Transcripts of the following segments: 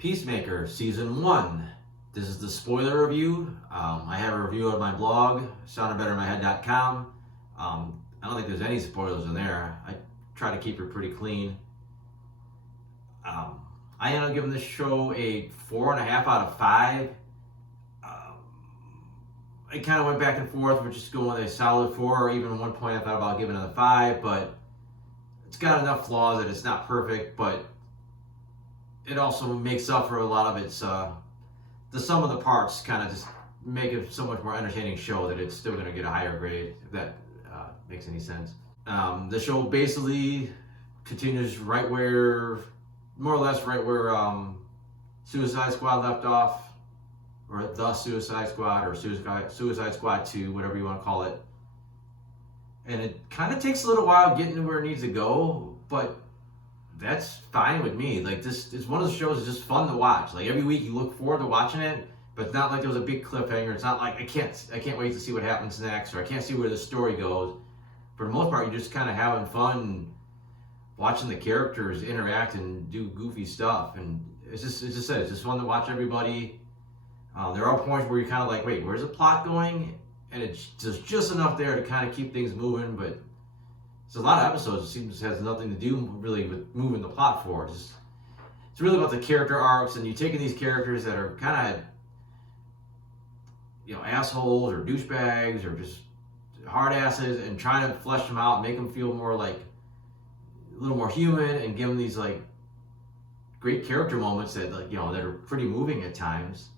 Peacemaker Season 1. This is the spoiler review. I have a review on my blog, soundedbettermyhead.com. I don't think there's any spoilers in there. I try to keep it pretty clean. I ended up giving this show a 4.5 out of 5. I kind of went back and forth, but just going with a solid 4, or even at one point I thought about giving it a 5, but it's got enough flaws that it's not perfect, but it also makes up for a lot of its, the sum of the parts kind of just make it so much more entertaining show that it's still going to get a higher grade, if that makes any sense. The show basically continues right where, more or less right where Suicide Squad left off, or The Suicide Squad, or Suicide Squad 2, whatever you want to call it. And it kind of takes a little while getting to where it needs to go, but that's fine with me. Like, this is one of the shows that's just fun to watch. Like, every week you look forward to watching it, but it's not like there was a big cliffhanger. It's not like I can't wait to see what happens next, or I can't see where the story goes. For the most part, you're just kind of having fun watching the characters interact and do goofy stuff, and it's just fun to watch everybody. There are points where you're kind of like, wait, where's the plot going? And it's just enough there to kind of keep things moving, but there's a lot of episodes it seems has nothing to do really with moving the plot forward. It's really about the character arcs, and you taking these characters that are kind of, assholes or douchebags or just hard asses, and trying to flesh them out, make them feel more like a little more human, and give them these like great character moments that that are pretty moving at times.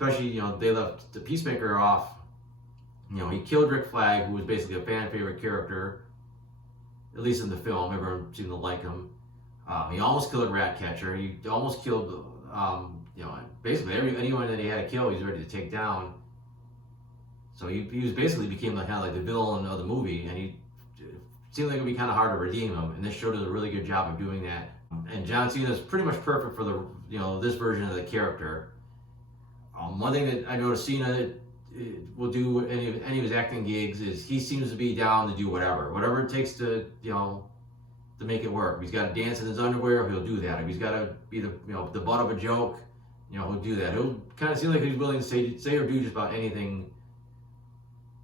Especially, they left the Peacemaker off. He killed Rick Flag, who was basically a fan favorite character, at least in the film. Everyone seemed to like him. He almost killed Ratcatcher. He almost killed, basically anyone that he had to kill, he was ready to take down. So he was basically became kind of like the villain of the movie, and he seemed like it would be kind of hard to redeem him. And this show did a really good job of doing that. And John Cena is pretty much perfect for the this version of the character. One thing that I noticed Cena will do any of his acting gigs is he seems to be down to do whatever it takes to to make it work. If he's got to dance in his underwear, he'll do that. If he's got to be the butt of a joke, he'll do that. He'll kind of seem like he's willing to say or do just about anything.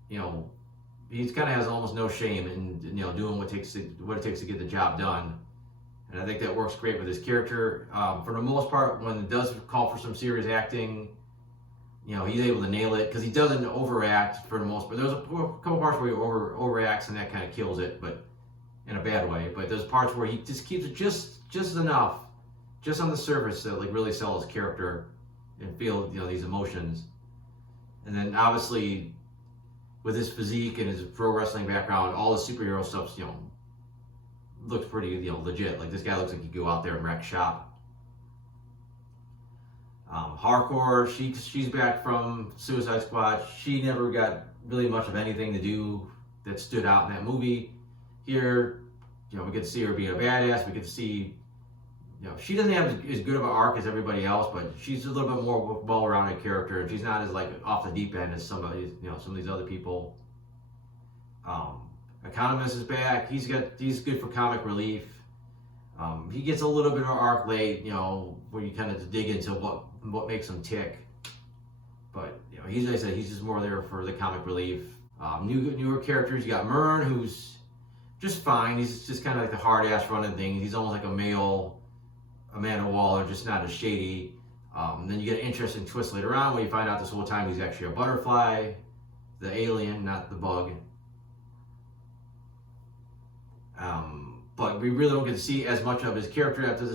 He kind of has almost no shame in doing what it takes to get the job done. And I think that works great with his character. For the most part, when it does call for some serious acting, he's able to nail it, because he doesn't overact for the most part. There's a couple parts where he overacts, and that kind of kills it, but in a bad way. But there's parts where he just keeps it just enough, just on the surface, to like really sell his character and feel these emotions. And then obviously, with his physique and his pro wrestling background, all the superhero stuff looks pretty legit. Like, this guy looks like he could go out there and wreck shop. Hardcore, she's back from Suicide Squad. She never got really much of anything to do that stood out in that movie. Here, we get to see her being a badass. We get to see, she doesn't have as good of an arc as everybody else, but she's a little bit more well-rounded character, and she's not as like off the deep end as some of these other people. Economist is back. He's good for comic relief. He gets a little bit of an arc late, where you kind of dig into what makes him tick. But he's, like I said, he's just more there for the comic relief. Newer characters. You got Mern, who's just fine. He's just kind of like the hard ass running thing. He's almost like a male Amanda Waller, just not as shady. Then you get an interesting twist later on, where you find out this whole time he's actually a butterfly, the alien, not the bug. But we really don't get to see as much of his character after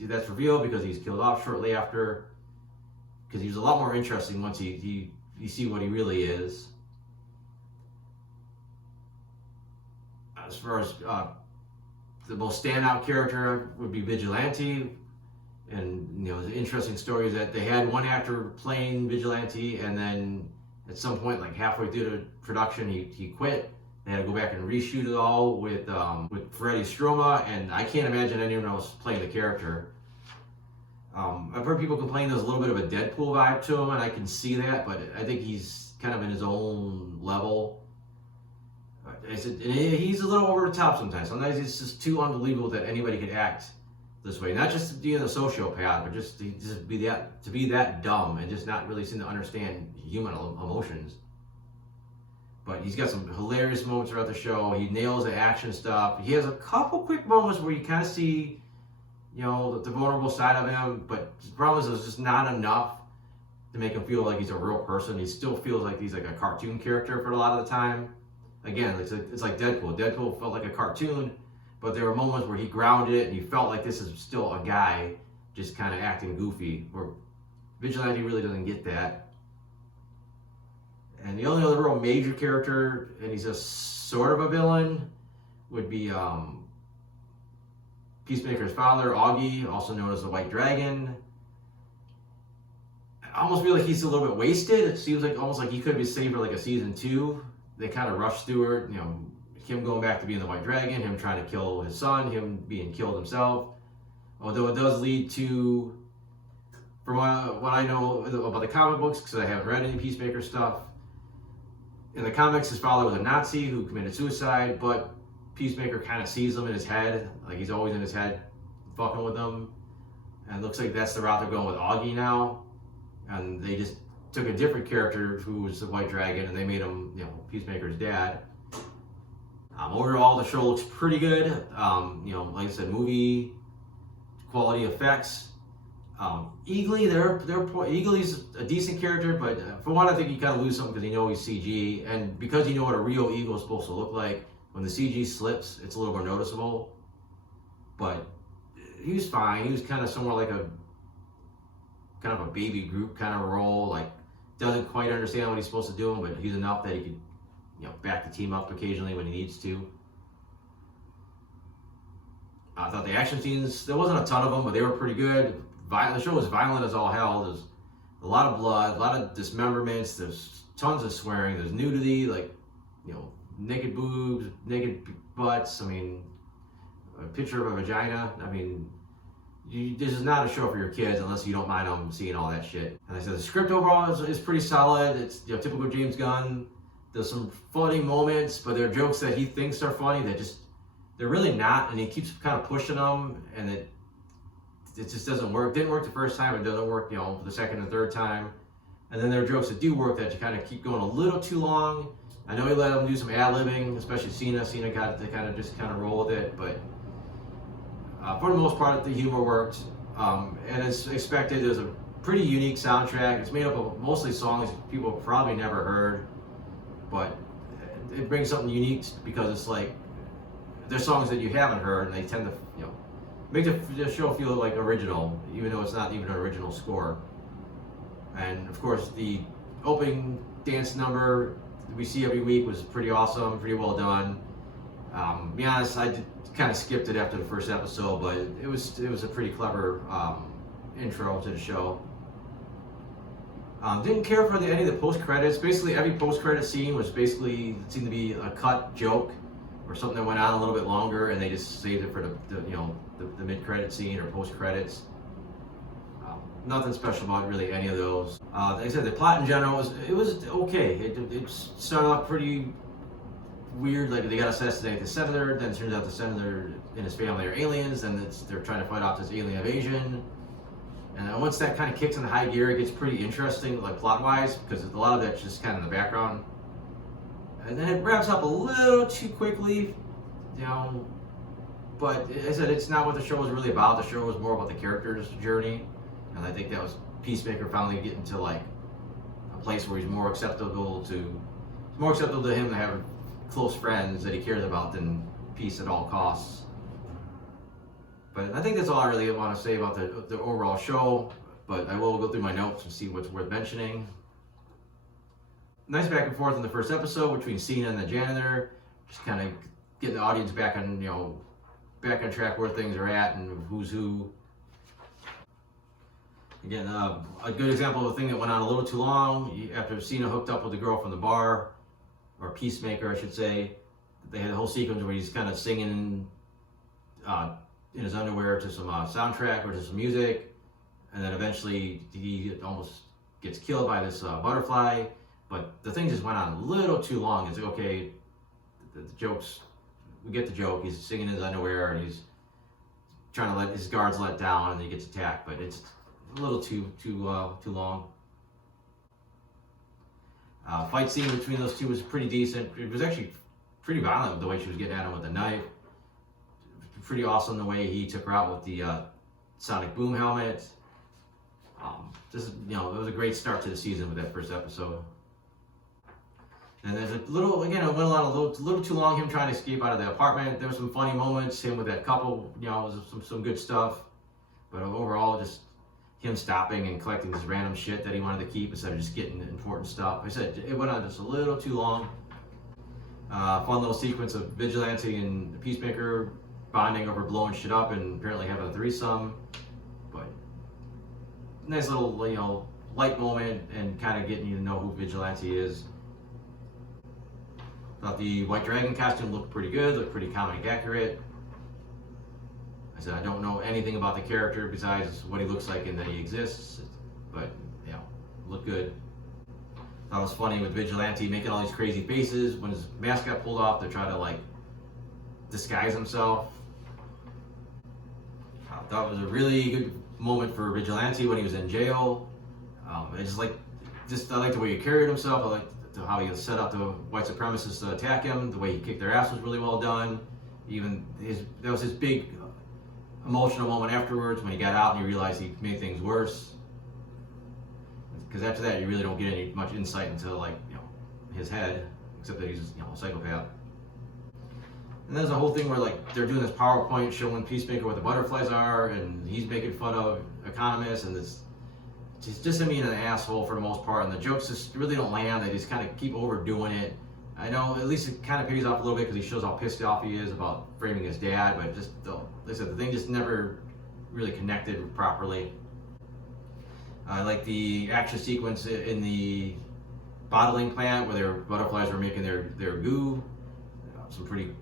that's revealed, because he's killed off shortly after. Because he's a lot more interesting once you see what he really is. As far as the most standout character would be Vigilante, and the interesting story is that they had one actor playing Vigilante, and then at some point, like halfway through the production, he quit. They had to go back and reshoot it all with Freddie Stroma, and I can't imagine anyone else playing the character. I've heard people complain there's a little bit of a Deadpool vibe to him, and I can see that, but I think he's kind of in his own level. He's a little over the top sometimes. Sometimes it's just too unbelievable that anybody could act this way. Not just being a sociopath, but just to be that dumb and just not really seem to understand human emotions. But he's got some hilarious moments throughout the show. He nails the action stuff. He has a couple quick moments where you kind of see, the vulnerable side of him. But the problem is there's just not enough to make him feel like he's a real person. He still feels like he's like a cartoon character for a lot of the time. Again, it's like Deadpool. Deadpool felt like a cartoon, but there were moments where he grounded it and you felt like this is still a guy just kind of acting goofy. Where Vigilante really doesn't get that. And the only other real major character, and he's a sort of a villain, would be Peacemaker's father, Augie, also known as the White Dragon. I almost feel like he's a little bit wasted. It seems like almost like he could be saved for like a season 2. They kind of rushed through it, him going back to being the White Dragon, him trying to kill his son, him being killed himself. Although it does lead to, from what I know about the comic books, because I haven't read any Peacemaker stuff, in the comics, his father was a Nazi who committed suicide, but Peacemaker kind of sees him in his head, like he's always in his head, fucking with him. And it looks like that's the route they're going with Augie now. And they just took a different character who was the White Dragon, and they made him, Peacemaker's dad. Overall, the show looks pretty good. Like I said, movie quality effects. Eagly's a decent character, but for one, I think you kind of lose something because he's CG, and because you know what a real eagle is supposed to look like, when the CG slips, it's a little more noticeable. But he was fine. He was kind of somewhere like a baby group kind of role, like doesn't quite understand what he's supposed to do, but he's enough that he could, back the team up occasionally when he needs to. I thought the action scenes, there wasn't a ton of them, but they were pretty good. The show was violent as all hell. There's a lot of blood, a lot of dismemberments, there's tons of swearing, there's nudity, like, naked boobs, naked butts, a picture of a vagina. This is not a show for your kids unless you don't mind them seeing all that shit. And I said the script overall is pretty solid. It's typical James Gunn. There's some funny moments, but there are jokes that he thinks are funny that they're really not, and he keeps kind of pushing them, and it just doesn't work. Didn't work the first time, it doesn't work, the second and third time. And then there are jokes that do work that you kind of keep going a little too long. I know he let him do some ad-libbing, especially Cena. Cena got to kind of roll with it, but for the most part, the humor worked. And as expected, there's a pretty unique soundtrack. It's made up of mostly songs people probably never heard, but it brings something unique because it's like they're songs that you haven't heard, and they tend to, make the show feel like original, even though it's not even an original score. And of course, the opening dance number we see every week was pretty awesome, pretty well done. To be honest, I kind of skipped it after the first episode, but it was a pretty clever intro to the show. Didn't care for any of the post credits. Basically, every post credit scene seemed to be a cut joke or something that went on a little bit longer, and they just saved it for the mid credit scene or post credits. Nothing special about really any of those. Like I said, the plot in general was okay. It started off pretty weird, like they got assassinated the senator, then it turns out the senator and his family are aliens, and they're trying to fight off this alien invasion. And then once that kind of kicks into high gear, it gets pretty interesting, like plot-wise, because a lot of that's just kind of in the background. And then it wraps up a little too quickly, but as I said, it's not what the show was really about. The show was more about the character's journey, and I think that was Peacemaker finally getting to like a place where it's more acceptable to him to have close friends that he cares about than peace at all costs. But I think that's all I really want to say about the overall show, but I will go through my notes and see what's worth mentioning. Nice back and forth in the first episode between Cena and the janitor, just kind of getting the audience back on track where things are at and who's who. Again, a good example of a thing that went on a little too long. After Cena hooked up with the girl from the bar, or Peacemaker, I should say, they had a whole sequence where he's kind of singing in his underwear to some soundtrack or to some music, and then eventually he almost gets killed by this butterfly. But the thing just went on a little too long. It's like, okay, the jokes, we get the joke. He's singing in his underwear and he's trying to let his guards let down, and he gets attacked, but it's a little too long. Fight scene between those two was pretty decent. It was actually pretty violent with the way she was getting at him with the knife. Pretty awesome the way he took her out with the sonic boom helmet. Just, it was a great start to the season with that first episode. And there's a little, again, it went a little too long, him trying to escape out of the apartment. There were some funny moments, him with that couple, was some good stuff. But overall, just him stopping and collecting this random shit that he wanted to keep instead of just getting important stuff. Like I said, it went on just a little too long. Fun little sequence of Vigilante and the Peacemaker bonding over blowing shit up and apparently having a threesome. But nice little, light moment and kind of getting you to know who Vigilante is. Thought the White Dragon costume looked pretty good, looked pretty comic accurate. I said I don't know anything about the character besides what he looks like and that he exists, but looked good. Thought it was funny with Vigilante making all these crazy faces when his mask got pulled off to try to disguise himself. I thought it was a really good moment for Vigilante when he was in jail. I like the way he carried himself. I like how he set up the white supremacists to attack him. The way he kicked their ass was really well done. Even that was his big emotional moment afterwards when he got out and he realized he made things worse. Because after that, you really don't get any much insight into his head, except that he's just a psychopath. And there's a whole thing where they're doing this PowerPoint showing Peacemaker what the butterflies are, and he's making fun of economists, and it's just him being an asshole for the most part, and the jokes just really don't land. They just kind of keep overdoing it. I know at least it kind of pays off a little bit because he shows how pissed off he is about framing his dad, but just like I said, the thing just never really connected properly. I like the action sequence in the bottling plant where their butterflies were making their goo. Some pretty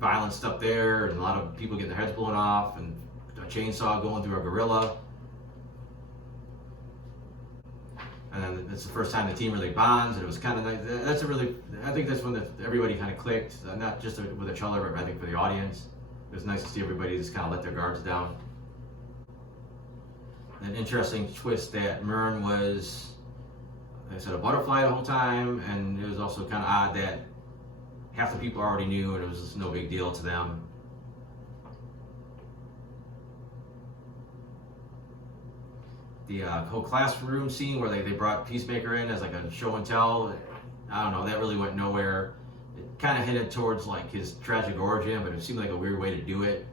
violent stuff there, and a lot of people getting their heads blown off, and a chainsaw going through a gorilla. And then it's the first time the team really bonds, and it was kind of nice. I think that's when everybody kind of clicked, not just with each other, but I think for the audience. It was nice to see everybody just kind of let their guards down. An interesting twist that Myrn was, like I said, a butterfly the whole time, and it was also kind of odd that half the people already knew, and it was just no big deal to them. The whole classroom scene where they brought Peacemaker in as a show and tell, I don't know, that really went nowhere. It kind of hinted towards his tragic origin, but it seemed like a weird way to do it.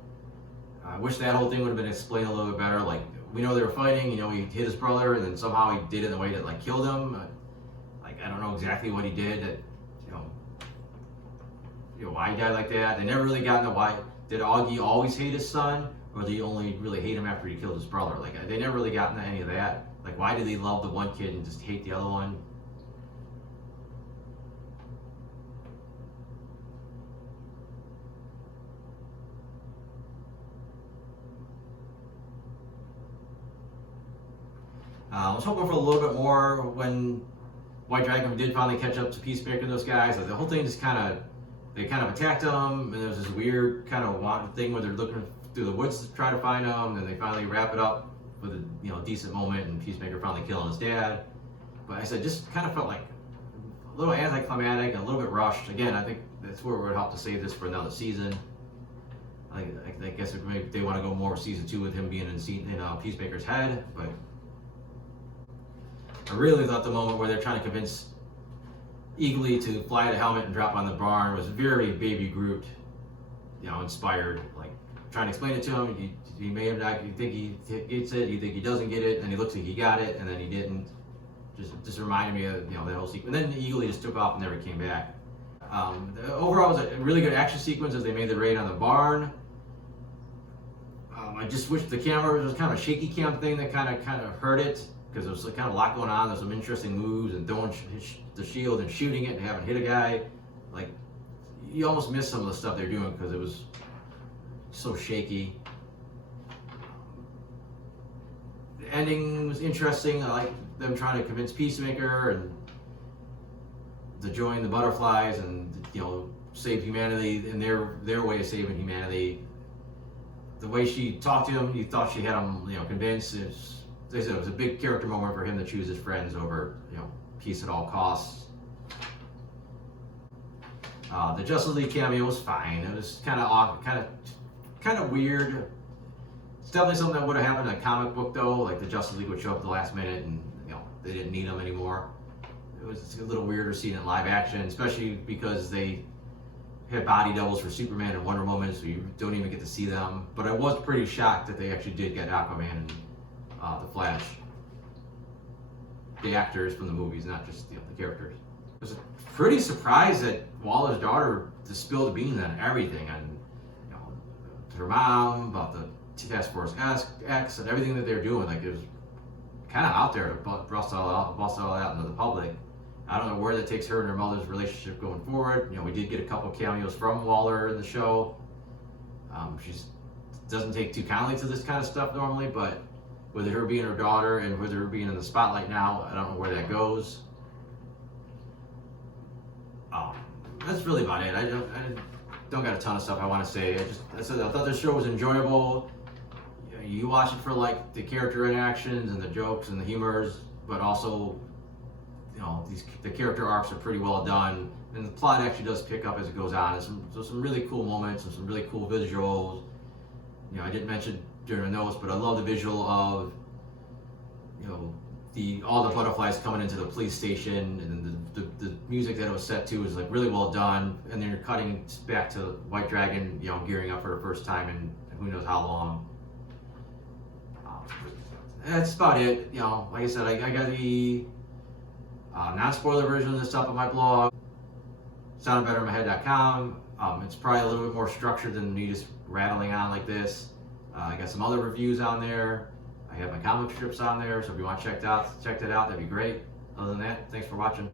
I wish that whole thing would have been explained a little bit better. We know they were fighting, he hit his brother, and then somehow he did it in a way that killed him. I don't know exactly what he did that, why he died like that. They never really got into why. Did Augie always hate his son, or did he only really hate him after he killed his brother? They never really got into any of that. Why did he love the one kid and just hate the other one? I was hoping for a little bit more when White Dragon did finally catch up to Peacemaker and those guys. The whole thing just they kind of attacked him, and there was this weird kind of thing where they're looking through the woods to try to find him, and they finally wrap it up with a decent moment, and Peacemaker finally killing his dad. But I said, just kind of felt like a little anticlimactic and a little bit rushed. Again, I think that's where it would help to save this for another season. I guess maybe they want to go more with season 2 with him being in Peacemaker's head, but I really thought the moment where they're trying to convince Eagly to fly the helmet and drop on the barn was very Baby Groot, inspired. Trying to explain it to him, he may have not. You think he gets it, you think he doesn't get it, and he looks like he got it, and then he didn't. Just reminded me of that whole sequence. And then Eagly just took off and never came back. Overall, it was a really good action sequence as they made the raid on the barn. I just wish the camera was kind of a shaky cam thing that kind of hurt it, because there was kind of a lot going on. There's some interesting moves and throwing the shield and shooting it and having hit a guy. You almost miss some of the stuff they're doing because it was so shaky. The ending was interesting. I like them trying to convince Peacemaker and to join the butterflies and save humanity in their way of saving humanity. the way she talked to him, you thought she had him, convinced. They said it was a big character moment for him to choose his friends over, peace at all costs. The Justice League cameo was fine. It was kind of weird. It's definitely something that would have happened in a comic book though. Like the Justice League would show up at the last minute, and they didn't need them anymore. It was a little weirder seeing it in live action, especially because they had body doubles for Superman and Wonder Woman, so you don't even get to see them. But I was pretty shocked that they actually did get Aquaman and the Flash, the actors from the movies, not just the characters. I was pretty surprised that Waller's daughter just spilled the beans on everything, on her mom, about the Task Force X, and everything that they're doing. Like, it was kind of out there to bust all out into the public. I don't know where that takes her and her mother's relationship going forward. We did get a couple cameos from Waller in the show. She doesn't take too kindly to this kind of stuff normally, but with her being her daughter and with her being in the spotlight now, I don't know where that goes. That's really about it. I don't got a ton of stuff I want to say. I thought this show was enjoyable. You watch it for like the character interactions and the jokes and the humors, but also the character arcs are pretty well done, and the plot actually does pick up as it goes on. There's some really cool moments and some really cool visuals. I didn't mention during the notes, but I love the visual of all the butterflies coming into the police station, and the music that it was set to is like really well done. And then you're cutting back to White Dragon, gearing up for her first time in who knows how long. That's about it. Like I said, I got the non-spoiler version of this up on my blog, soundbettermyhead.com. It's probably a little bit more structured than me just rattling on like this. I got some other reviews on there. I have my comic strips on there, so if you want to check that out, that'd be great. Other than that, thanks for watching.